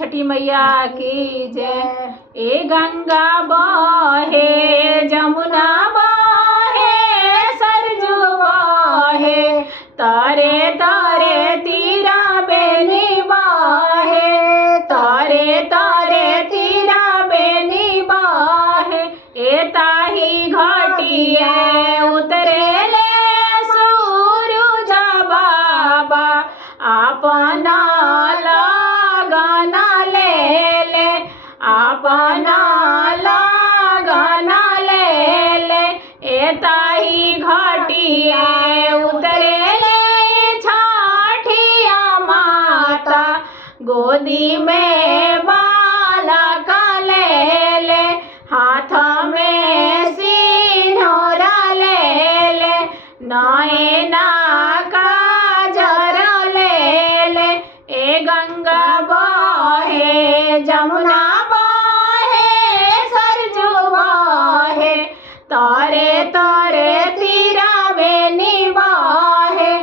छठी मैया की जय। ए गंगा बहे जमुना बहे सरजू बहे तारे तारे तीरा बेनी बहे तारे तारे तीरा बेनी बहे। ए ताही घाटिए उतरेले सूरज बाबा अपना लगना ले ले अपना लगना ले ले। ए ताही घाटिए उतरेले छठिया माता गोदी में बालक ले ले हाथ में सिंदूरा ले ले नैना काजर ले ले। ए गंगा बहे जमुना बहे सरजू बहे तारे तारे तीरा बेनी बहे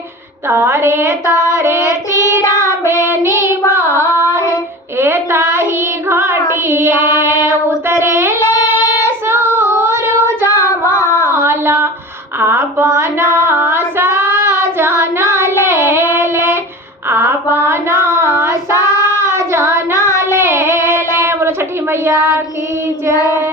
तारे तारे तीरा बेनी बहे। ए ताही घाटिए उतरेले सूरज माला अपना साजन ले ले अपना साजन ले ले। बोलो छठी मैया की जय।